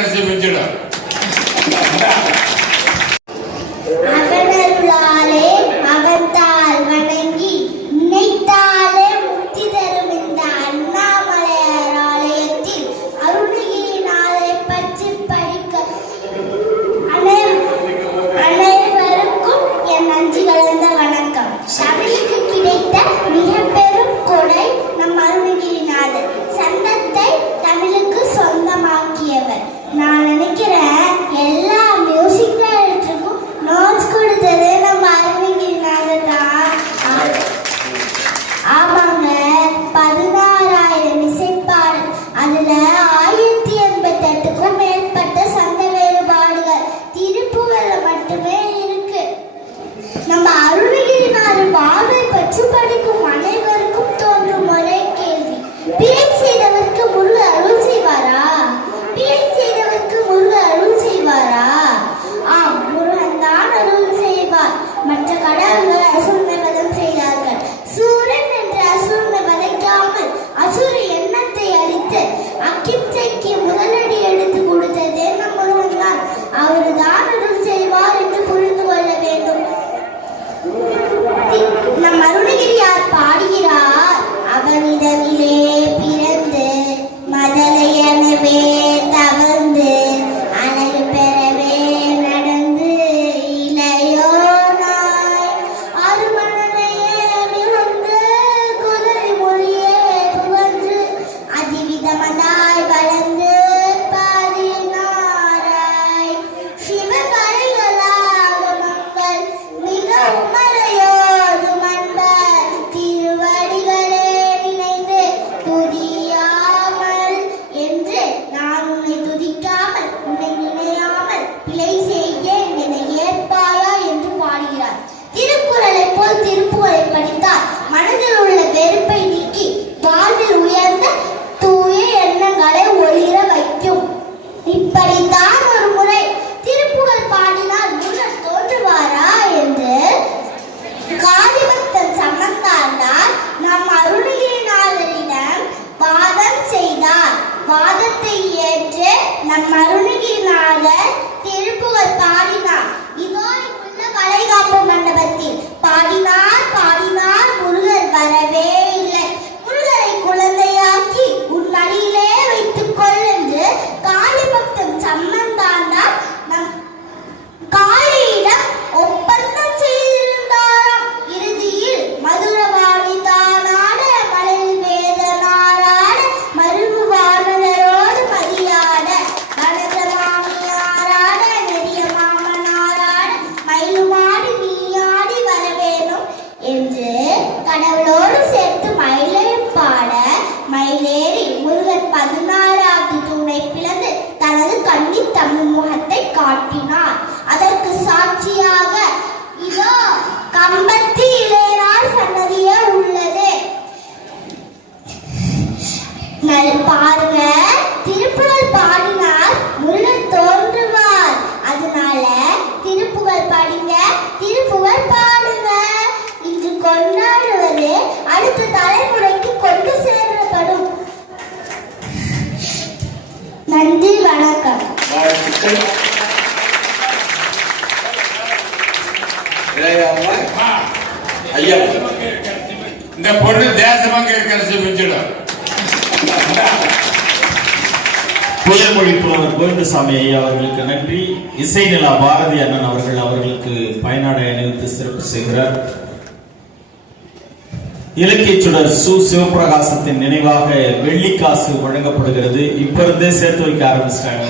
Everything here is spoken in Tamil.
கடைசி மிஞ்சிடும். வாதத்தை ஏற்று நம் அருணகிரிநாதர் திருப்புகழ் பாடினார். இதோ இங்குள்ள வளைகாப்பு மண்டபத்தில் பாடினார் பாடினார் முருகர் வரவே இல்லை. முருகரை குழந்தையாக்கி உன் மடியிலே வைத்துக் கொள் என்று காளி பக்தன் சம்மந்தாண்டார் நம் காளியிடம் ஒப்பந்தம் செய்திருந்தாராம். இறுதியில் மதுரவாணி தானாட மலையில் வேதனாராட மருவு வானரோடு மதியாட வனதமாமியாராட நெடிய மாமனாராட மயிலுமாடி நீயாடி வரவேணும் என்று கடவுளோடு சேர்த்து மயிலையும் பாட மயிலேறி முருகன் 16வது தூணை பிளந்து தனது கண்ணின் தமிழ் முகத்தை காட்டினார். அதற்கு சாட்சியாக இதோ கம்பத்தி இளையரார் சன்னதியே உள்ளது. பாருங்க, திருப்புகழ் பாடினார் முருகன் தோன்றுவார். அதனால திருப்புகழ் பாடிங்க, திருப்புகழ் பாடுங்க. இன்று கொண்டாடுவது அடுத்த தலைமுறைக்கு கொண்டு சேர்க்கப்படும். நன்றி, வணக்கம். ஐயா, இந்த பொண்ணு தேசமாக கடைசி மிஞ்சிடும். புயல்மொழி புலவர் கோவிந்தசாமி ஐயா அவர்களுக்கு நன்றி. இசைநிலா பாரதி அண்ணன் அவர்களுக்கு பயனாடை அணிவித்து சிறப்பு செய்கிறார். இலக்கிய சுடர் சு சிவபிரகாசத்தின் நினைவாக வெள்ளிக்காசு வழங்கப்படுகிறது. இப்ப இருந்தே சேர்த்து வைக்க ஆரம்பிச்சிட்டாங்க.